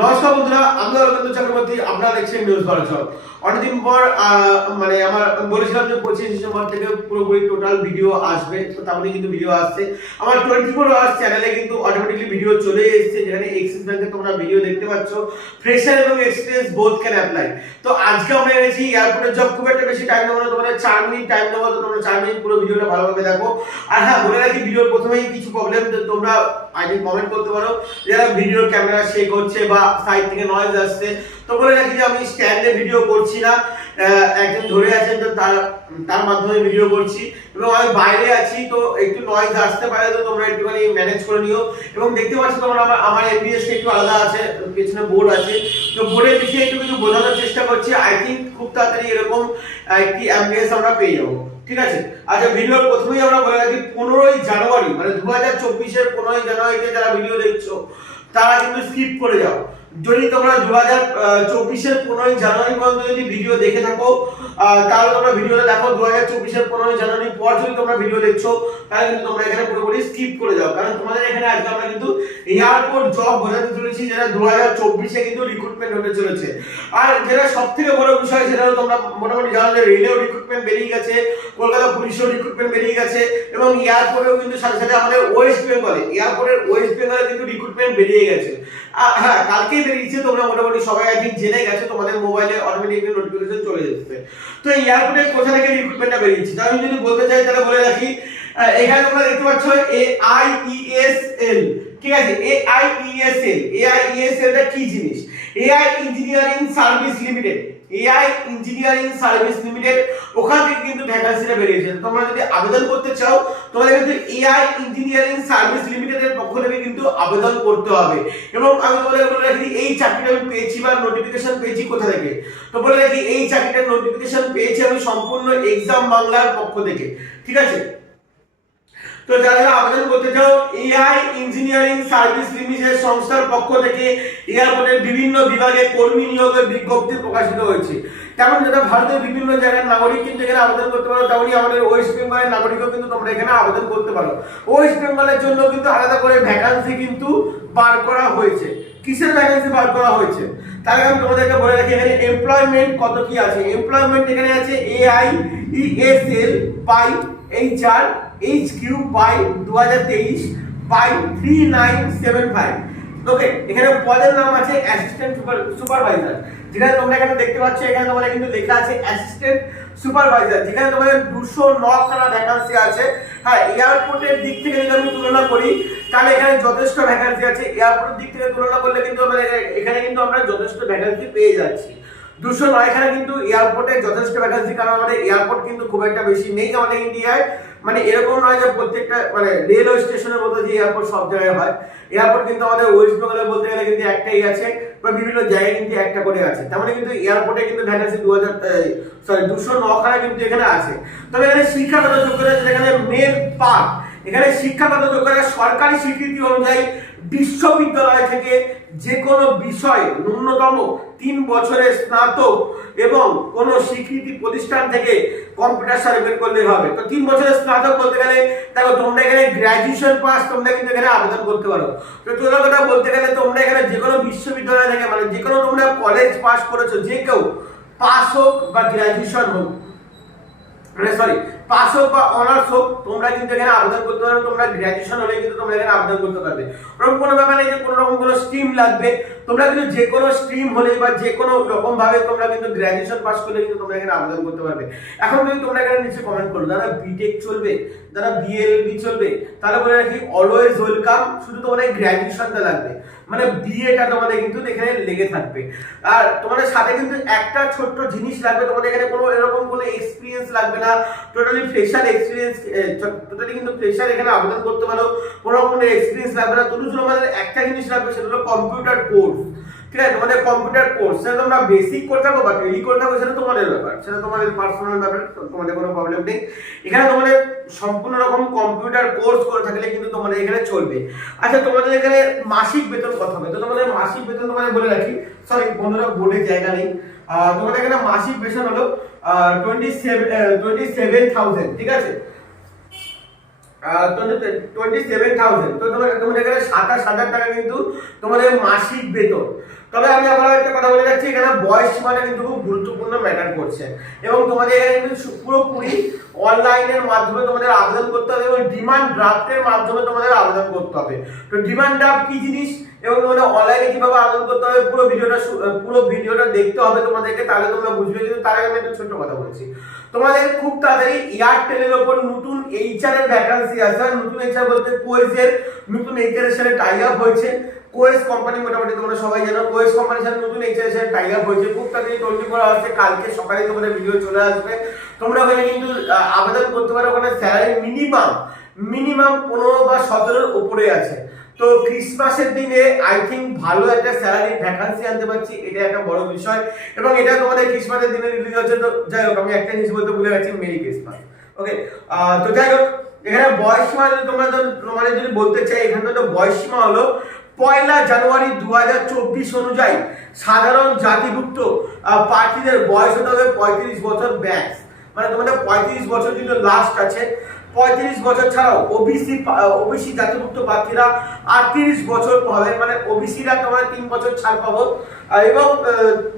নমস্কার বন্ধুরা আমি অরবিন্দ চক্রবর্তী, আপনারা দেখছেন নিউজ ভারত অনেকদিন পর মানে আমার বলেছিলাম যে পঁচিশ ডিসেম্বর থেকে পুরোপুরি টোটাল ভিডিও আসবে, তো তেমনই কিন্তু ভিডিও আসছে। আমার টোয়েন্টি ফোর আওয়ার্স চ্যানেলে কিন্তু অটোমেটিকলি ভিডিও চলে এসেছে, যেখানে এক্সিস ব্যাংকে তোমরা ভিডিও দেখতে পাচ্ছ। ফ্রেশার এবং এক্সপিরিয়েন্স বোথ ক্যান অ্যাপ্লাই তো আজকে আমরা এনেছি এয়ারপোর্টে জব খুব একটা বেশি টাইম নেব না, তোমাদের চার মিনিট টাইম নেব, তো তোমরা চার মিনিট পুরো ভিডিওটা ভালোভাবে দেখো। আর হ্যাঁ বলে রাখি ভিডিওর প্রথমেই কিছু প্রবলেম তোমরা আগে কমেন্ট করতে পারো, যারা ভিডিওর ক্যামেরা শেক হচ্ছে বা সাইড থেকে নয়েজ আসছে। তো বলে রাখি যে আমি স্ট্যান্ডে ভিডিও করছি না। একজন ধরে আছেন, তো তার তার মাধ্যমে ভিডিও করছি। এবং আমি বাইরে আছি, তো একটু নয়েজ আসতে পারে, তো তোমরা একটুখানি ম্যানেজ করে নিও। এবং দেখতে পাচ্ছ তোমরা আমার আমার এমবিএস একটু আলাদা আছে, পেছনে বোর্ড আছে। তো বোর্ডের দিকে একটু কিছু বোঝানোর চেষ্টা করছি। আই থিঙ্ক খুব তাড়াতাড়ি এরকম একটি অ্যাম্বিয়েন্স আমরা পেয়ে যাব। ঠিক আছে? আচ্ছা ভিডিওর প্রথমেই আমরা বলে রাখি, পনেরোই জানুয়ারি মানে দু হাজার চব্বিশের পনেরোই জানুয়ারিতে যারা ভিডিও দেখছ তারা কিন্তু স্কিপ করে যাও। যদি তোমরা দু হাজার চব্বিশের পনেরোই জানুয়ারি পর্যন্ত যদি ভিডিও দেখে থাকো তাহলে তোমরা ভিডিওটা দেখো দু হাজার চব্বিশের পনেরোই জানুয়ারি পর যদি তোমরা ভিডিও দেখছ, তাহলে কিন্তু তোমরা এখানে পুরোপুরি স্কিপ করে যাও। কারণ তোমাদের এখানে আজকে আমরা কিন্তু এয়ারপোর্ট জব বোঝাতে চলেছি, যেটা দু হাজার চব্বিশে কিন্তু রিক্রুটমেন্ট হতে চলেছে। আর যেটা সব থেকে বড় বিষয় সেটা হলো তোমরা মোটামুটি জানো যে রেলেও রিক্রুটমেন্ট বেরিয়ে গেছে, কলকাতা পুলিশেও রিক্রুটমেন্ট বেরিয়ে গেছে, এবং এয়ারপোর্টেও কিন্তু সাথে সাথে আমাদের ওয়েস্ট বেঙ্গলে এয়ারপোর্টের ওয়েস্ট বেঙ্গলে কিন্তু রিক্রুটমেন্ট বেরিয়ে গেছে। হ্যাঁ কালকেই বেরিয়েছে তোমরা মোটামুটি সবাই আই থিঙ্ক জেনে গেছো, তোমাদের মোবাইলে অটোমেটিক নোটিফিকেশন চলে যাচ্ছে তো এই এয়ারপোর্টে কোথা থেকে রিক্রুটমেন্টটা বেরিয়েছে? তো আমি যদি বলতে চাই, তাহলে বলে রাখি এখানে তোমরা দেখতে পাচ্ছ এ আই ই এস এল ঠিক আছে? A I E S L A I E S L টা কি জিনিস? AI engineering service limited AI engineering service limited ওখান থেকে কিন্তু ভ্যাকান্সিটা বেরিয়েছে। তোমরা যদি আবেদন করতে চাও, তোমাদের কিন্তু এআই ইঞ্জিনিয়ারিং সার্ভিস লিমিটেডের পক্ষ থেকে কিন্তু আবেদন করতে হবে। এবং আমি তোমাদের বলে রাখি, এই চাকরিটা আমি পেয়েছি বা নোটিফিকেশন পেয়েছি কোথা থেকে? তো বলে রাখি, এই চাকরিটার নোটিফিকেশন পেয়েছি আমি সম্পূর্ণ এক্সাম বাংলার পক্ষ থেকে। ঠিক আছে? তো যারা যারা আবেদন করতে চাও, এআই ইঞ্জিনিয়ারিং সার্ভিস লিমিটেড সংস্থার পক্ষ থেকে এয়ারপোর্টের বিভিন্ন বিভাগে কর্মী নিয়োগের বিজ্ঞপ্তি প্রকাশিত হয়েছে। তেমন যেটা ভারতের বিভিন্ন জায়গার নাগরিক কিন্তু এখানে আবেদন করতে পারো তেমনই আমাদের ওয়েস্ট বেঙ্গলের নাগরিকও কিন্তু তোমরা এখানে আবেদন করতে পারো। ওয়েস্ট বেঙ্গলের জন্য কিন্তু আলাদা করে ভ্যাকান্সি কিন্তু বার করা হয়েছে। কিসের ভ্যাকান্সি বার করা হয়েছে? তাহলে আমি তোমাদেরকে বলে রাখি, এখানে এমপ্লয়মেন্ট কত কি আছে? এমপ্লয়মেন্ট এখানে আছে AI ESL by HR H Q by দু হাজার তেইশ by three nine seven five okay এখানে পদের নাম আছে অ্যাসিস্ট্যান্ট সুপারভাইজার যেখানে তোমরা এখানে দেখতে পাচ্ছ, এখানে তোমাদের কিন্তু লেখা আছে অ্যাসিস্ট্যান্ট সুপারভাইজার যেখানে তোমাদের দুশো নখানা ভ্যাকান্সি আছে। হ্যাঁ এয়ারপোর্টের দিক থেকে যদি আমি তুলনা করি, তাহলে এখানে যথেষ্ট ভ্যাকান্সি আছে। এয়ারপোর্টের দিক থেকে তুলনা করলে কিন্তু আমরা এখানে কিন্তু আমরা যথেষ্ট ভ্যাকান্সি পেয়ে যাচ্ছি। দুশো নয় নয়খানে কিন্তু এয়ারপোর্টে যথেষ্ট ভ্যাকান্সি কারণ আমাদের এয়ারপোর্ট কিন্তু খুব একটা বেশি নেই আমাদের ইন্ডিয়ায় মানে এরকম নয় যে প্রত্যেকটা মানে রেলওয়ে স্টেশনের মতো যে এয়ারপোর্ট সব জায়গায় হয়। এয়ারপোর্ট কিন্তু আমাদের ওয়েস্ট বেঙ্গলে বলতে গেলে কিন্তু একটাই আছে, বা বিভিন্ন জায়গায় কিন্তু একটা করে আছে। তার মানে কিন্তু এয়ারপোর্টে কিন্তু ভ্যাকান্সি দু হাজার সরি দুশো ন নখানা কিন্তু এখানে আছে। তবে এখানে শিক্ষাগত যোগ্যতা এখানে মেন পার্ট এখানে শিক্ষাগত যোগ্যতা সরকারি স্বীকৃতি অনুযায়ী বিশ্ববিদ্যালয় থেকে যে কোনো বিষয় ন্যূনতম তিন বছরের স্নাতক এবং কোন স্বীকৃতি প্রতিষ্ঠান থেকে কম্পিউটার সার্টিফিকেট করলেই হবে। তো তিন বছরের স্নাতক বলতে গেলে, দেখো তোমরা এখানে গ্র্যাজুয়েশন পাস তোমরা কিন্তু এখানে আবেদন করতে পারো। তো তোমরা কথা বলতে গেলে তোমরা এখানে যে কোনো বিশ্ববিদ্যালয় থেকে মানে যে কোনো তোমরা কলেজ পাস করেছ, যে কেউ পাস হোক বা গ্র্যাজুয়েশন হোক মানে সরি পাস হোক বা অনার্স হোক, তোমরা কিন্তু এখানে আবেদন করতে পারবে তোমরা গ্র্যাজুয়েশন হলে কিন্তু তোমরা এখানে আবেদন করতে পারবে। ওরকম কোনো ব্যাপার নেই যে কোনো রকম কোনো স্ট্রিম লাগবে। তোমরা কিন্তু যে কোনো স্ট্রিম হলে বা যে কোনো রকম ভাবে তোমরা কিন্তু গ্র্যাজুয়েশন পাস করলে কিন্তু তোমরা এখানে আবেদন করতে পারবে। এখন যদি তোমরা এখানে নিচে কমেন্ট করো যারা বিটেক চলবে? যারা বিএলবি চলবে? তাহলে বলে রাখি অলওয়েজ ওয়েলকাম শুধু তোমাদের গ্র্যাজুয়েশনটা লাগবে। মানে বিএটা তোমাদের কিন্তু এখানে লেগে থাকবে। আর তোমাদের সাথে কিন্তু একটা ছোট্ট জিনিস লাগবে, তোমাদের এখানে কোনো এরকম কোনো এক্সপিরিয়েন্স লাগবে না। টোটালি ফ্রেশার এক্সপিরিয়েন্স টোটালি কিন্তু ফ্রেশার এখানে আবেদন করতে পারো। কোনো রকম এক্সপিরিয়েন্স লাগবে না। শুধু শুধু আমাদের একটা জিনিস লাগবে, সেটা হলো কম্পিউটার কোর্স ঠিক আছে? তোমাদের কম্পিউটার কোর্স সেটা তোমরা বেসিক করে থাকো বা টেলি করে থাকো, সেটা তোমাদের ব্যাপার। সেটা তোমাদের পার্সোনাল ব্যাপার, তোমাদের কোনো প্রবলেম নেই। এখানে তোমাদের সম্পূর্ণ রকম কম্পিউটার কোর্স করে থাকলে কিন্তু তোমাদের এখানে চলবে। আচ্ছা তোমাদের এখানে মাসিক বেতন কত হবে? তো তোমাদের মাসিক বেতন তোমাদের বলে রাখি। সরি বন্ধুরা বোর্ডের জায়গা নেই। তোমাদের এখানে মাসিক বেতন হলো twenty seven twenty seven thousand ঠিক আছে? টোয়েন্টি সেভেন থাউজেন্ড তো তোমার তোমার এখানে সাতাশ হাজার টাকা কিন্তু তোমার মাসিক বেতন। তবে আমি আবার একটা কথা বলে যাচ্ছি এখানে বয়স সীমাটা কিন্তু খুব গুরুত্বপূর্ণ ম্যাটার করছে। এবং তোমাদের এখানে কিন্তু পুরোপুরি অনলাইনের মাধ্যমে তোমাদের আবেদন করতে হবে এবং ডিমান্ড ড্রাফটের মাধ্যমে তোমাদের আবেদন করতে হবে। তো ডিমান্ড ড্রাফট কি জিনিস এবং তোমাদের অনলাইনে কীভাবে আবেদন করতে হবে পুরো ভিডিওটা পুরো ভিডিওটা দেখতে হবে তোমাদেরকে, তাহলে তোমরা বুঝবে। কিন্তু তার আগে আমি একটা ছোট্ট কথা বলছি। তোমাদের খুব তাড়াতাড়ি এয়ারটেলের ওপর নতুন এইচআর এর ভ্যাকান্সি আছে। আর নতুন এইচআর বলতে কোয়েসের নতুন এইচআর এর সাথে টাই আপ হয়েছে। কোয়েস কোম্পানি মোটামুটি তোমরা সবাই জানো। কোয়েস কোম্পানির সাথে নতুন এইচআর এর টাই আপ হয়েছে। খুব তাড়াতাড়ি টোয়েন্টি ফোর আওয়ার্সে কালকে সকালে তোমাদের ভিডিও চলে আসবে। তোমরা ওখানে কিন্তু আবেদন করতে পারো ওখানে স্যালারি মিনিমাম মিনিমাম পনেরো বা সতেরোর উপরে আছে। তো ক্রিসমাসের দিনে আই থিঙ্ক ভালো একটা স্যালারি ভ্যাকান্সি আনতে পারছি, এটা একটা বড় বিষয়। এবং এটা তোমাদের ক্রিসমাসের দিনে রিলিজ হচ্ছে। তো যাই হোক, আমি একটা জিনিস বলতে ভুলে গেছি মেরি ক্রিসমাস ওকে তো যাই হোক, এখানে বয়স সীমা যদি তোমরা তোমাদের যদি বলতে চাই, এখানে তো বয়স সীমা হলো পয়লা জানুয়ারি দু হাজার চব্বিশ অনুযায়ী সাধারণ জাতিভুক্ত প্রার্থীদের বয়স হতে হবে পঁয়ত্রিশ বছর ব্যাস মানে তোমাদের পঁয়ত্রিশ বছর কিন্তু লাস্ট আছে, পঁয়ত্রিশ বছর ছাড়াও ওবিসি ওবিসি জাতিভুক্ত প্রার্থীরা আটত্রিশ বছর হবে মানে ওবিসিরা তোমার তিন বছর ছাড় পাবো। এবং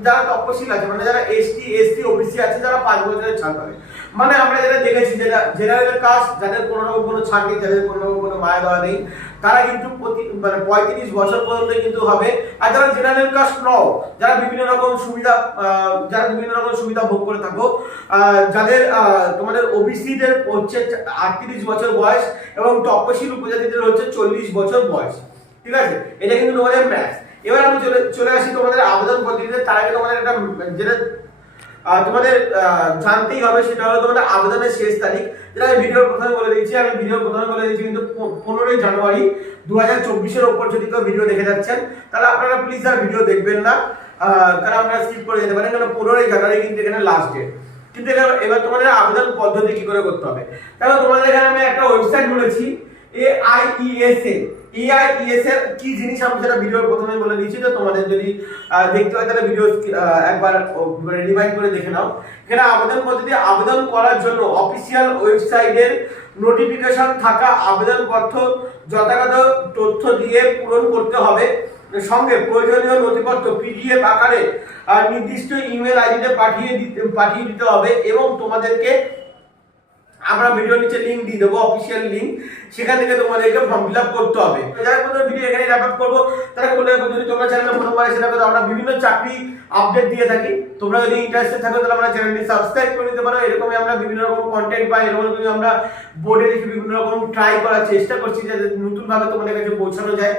যারা তপশিল আছে মানে যারা এসটি এসটি ওবিসি আছে, যারা পাঁচ বছরের ছাড় পাবে। মানে আমরা যেটা দেখেছি, যেটা জেনারেল কাস্ট যাদের কোনো রকম কোনো ছাড় নেই, যাদের কোনো রকম কোনো মায়া দেওয়া নেই তারা কিন্তু মানে পঁয়ত্রিশ বছর পর্যন্ত কিন্তু হবে। আর যারা জেনারেল কাস্ট নও, যারা বিভিন্ন রকম সুবিধা যারা বিভিন্ন রকম সুবিধা ভোগ করে থাকো যাদের তোমাদের ওবিসিদের হচ্ছে আটত্রিশ বছর বয়স এবং তপশিল উপজাতিদের হচ্ছে চল্লিশ বছর বয়স। ঠিক আছে? এটা কিন্তু তোমাদের ম্যাথ এবার আমি চলে চলে আসি তোমাদের আবেদন পদ্ধতিতে তার আগে তোমাদের একটা যেটা তোমাদের জানতেই হবে, সেটা হলো তোমাদের আবেদনের শেষ তারিখ। যেটা আমি ভিডিওর প্রথমে বলে দিয়েছি আমি ভিডিওর প্রথমে বলে দিয়েছি কিন্তু পনেরোই জানুয়ারি দু হাজার চব্বিশের ওপর যদি কেউ ভিডিও দেখে যাচ্ছেন, তাহলে আপনারা প্লিজ আর ভিডিও দেখবেন না। কারণ আপনারা স্কিপ করে যেতে পারেন, কারণ পনেরোই জানুয়ারি কিন্তু এখানে লাস্ট ডেট কিন্তু এখানে, এবার তোমাদের আবেদন পদ্ধতি কি করে করতে হবে? কারণ তোমাদের এখানে আমি একটা ওয়েবসাইট বলেছি এ আই ই এস এ এআইইএস এর কি জিনিস আমি সেটা ভিডিওর প্রথমে বলে দিয়েছি তো তোমাদের যদি দেখতে হয় তাহলে ভিডিও একবার রিভাইড করে দেখে নাও। এখানে আবেদন পদ্ধতি, আবেদন করার জন্য অফিসিয়াল ওয়েবসাইটের নোটিফিকেশন থাকা আবেদনপত্র যথাযথ তথ্য দিয়ে পূরণ করতে হবে। সঙ্গে প্রয়োজনীয় নথিপত্র পিডিএফ আকারে নির্দিষ্ট ইমেল আইডিতে পাঠিয়ে দিতে পাঠিয়ে দিতে হবে এবং তোমাদেরকে আমরা ভিডিও নিচে লিংক দিয়ে দেবো অফিসিয়াল লিঙ্ক সেখান থেকে তোমাদেরকে ফর্ম ফিল আপ করতে হবে। যারা কোনো ভিডিও এখানে র্যাপ আপ করব। তারা বলে যদি তোমরা চ্যানেলে প্রথমবার থাকো তো আমরা বিভিন্ন চাকরি আপডেট দিয়ে থাকি। তোমরা যদি ইন্টারেস্টেড থাকো, তাহলে আমরা চ্যানেলটি সাবস্ক্রাইব করে নিতে পারো। এরকমই আমরা বিভিন্ন রকম কন্টেন্ট বা এরকম কিন্তু আমরা বোর্ডে লিখে বিভিন্ন রকম ট্রাই করার চেষ্টা করছি, যাতে নতুনভাবে তোমাদের কাছে পৌঁছানো যায়।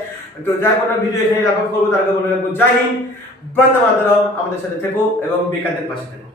তো যাই কোনো ভিডিও এখানে র্যাপ আপ করব। তাদেরকে বলে রাখব, জয় হিন্দ, বন্দে মাতরম। আমাদের সাথে থেকো এবং বেকারদের পাশে থেকো।